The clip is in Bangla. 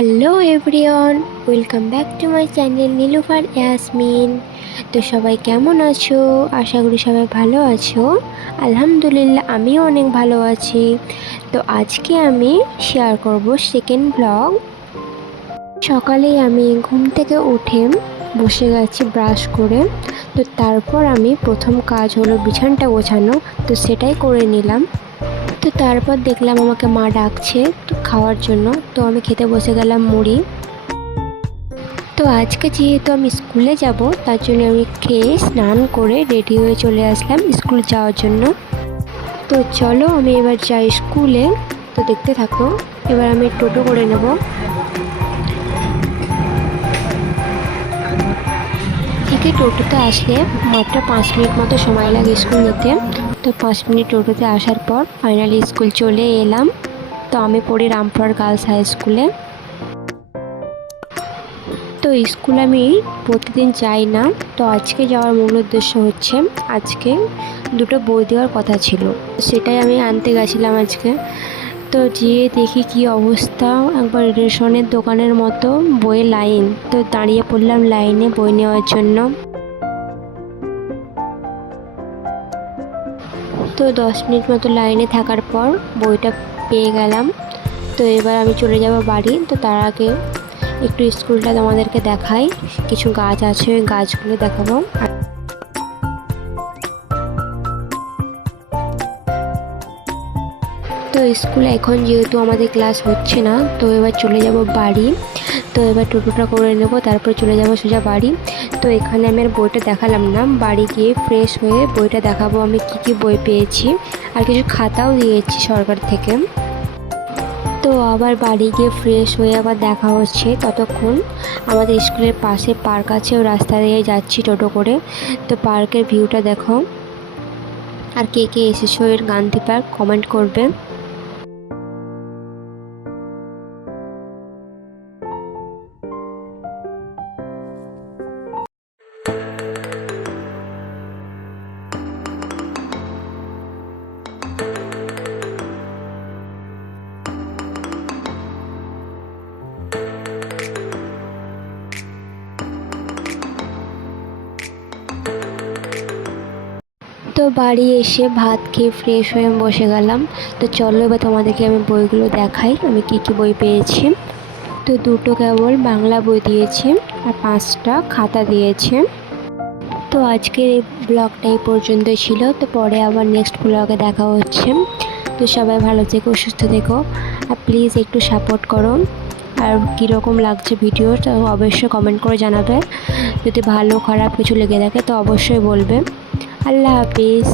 Hello everyone, welcome back to my channel Nilufar Yasmin. তো সবাই কেমন আছো? আশা করি সবাই ভালো আছো। আলহামদুলিল্লাহ আমিও অনেক ভালো আছি। তো আজকে আমি শেয়ার করব সেকেন্ড ব্লগ। সকালেই আমি ঘুম থেকে উঠে বসে গেছি ব্রাশ করে। তো তারপর আমি প্রথম কাজ হলো বিছানাটা গোছানো, তো সেটাই করে নিলাম। তো তারপর দেখলাম আমাকে মা ডাকছে তো খাওয়ার জন্য, তো আমি খেতে বসে গেলাম মুড়ি। তো আজকে যেহেতু আমি স্কুলে যাব, তার জন্য আমি খেয়ে স্নান করে রেডি হয়ে চলে আসলাম স্কুল যাওয়ার জন্য। তো চলো আমি এবার যাই স্কুলে। তো দেখতে থাকো, এবার আমি টোটো করে নেব। থেকে টোটোতে আসলে মাত্র 5 মিনিট মতো সময় লাগে স্কুল যেতে। তো 5 মিনিট টোটোতে আসার পর ফাইনালি স্কুল চলে এলাম। তো আমি পড়ি রামপুরহাট গার্লস হাই স্কুলে। তো স্কুল আমি প্রতিদিন যাই না, তো আজকে যাওয়ার মূল উদ্দেশ্য হচ্ছে আজকে দুটো বই দেওয়ার কথা ছিল, সেটাই আমি আনতে গেছিলাম আজকে। তো যেয়ে দেখি কি অবস্থা, একবার রেশনের দোকানের মতো বইয়ের লাইন। তো দাঁড়িয়ে পড়লাম লাইনে বই নেওয়ার জন্য। তো 10 মিনিট মতো লাইনে থাকার পর বইটা পেয়ে গেলাম। তো এবার আমি চলে যাব বাড়ি। তো তার আগে একটু স্কুলটা তোমাদেরকে দেখাই, কিছু গাছ আছে ওই গাছগুলো দেখাবো। তো স্কুলে এখন যেহেতু আমাদের ক্লাস হচ্ছে না, তো এবার চলে যাব বাড়ি। তো এবার টোটোটা করে নেব, তারপর চলে যাব সোজা বাড়ি। তো এখানে আমি আর বইটা দেখালাম না, বাড়ি গিয়ে ফ্রেশ হয়ে বইটা দেখাবো আমি কি কি বই পেয়েছি, আর কিছু খাতাও দিয়েছি সরকার থেকে। তো আবার বাড়ি গিয়ে ফ্রেশ হয়ে আবার দেখা হচ্ছে। ততক্ষণ আমাদের স্কুলের পাশে পার্ক আছে, ও রাস্তা দিয়ে যাচ্ছি টোটো করে। তো পার্কের ভিউটা দেখো, আর কে কে এসেছো এর গান্ধী পার্ক কমেন্ট করবে। তো বাড়ি এসে ভাত খেয়ে ফ্রেশ হয়ে বসে গেলাম। তো চলো এবার তোমাদেরকে আমি বইগুলো দেখাই আমি কি কি বই পেয়েছি। তো দুটো কেবল বাংলা বই দিয়েছে আর 5টা খাতা দিয়েছে। তো আজকের এই ব্লগটা এই পর্যন্তই ছিল। তো পরে আবার নেক্সট ব্লগে দেখা হচ্ছে। তো সবাই ভালো থেকো, সুস্থ থেকো, আর প্লিজ একটু সাপোর্ট করো। আর কীরকম লাগছে ভিডিওটা অবশ্যই কমেন্ট করে জানাবে। যদি ভালো খারাপ কিছু লেগে থাকে তো অবশ্যই বলবে। আল্লাহ হাফিজ।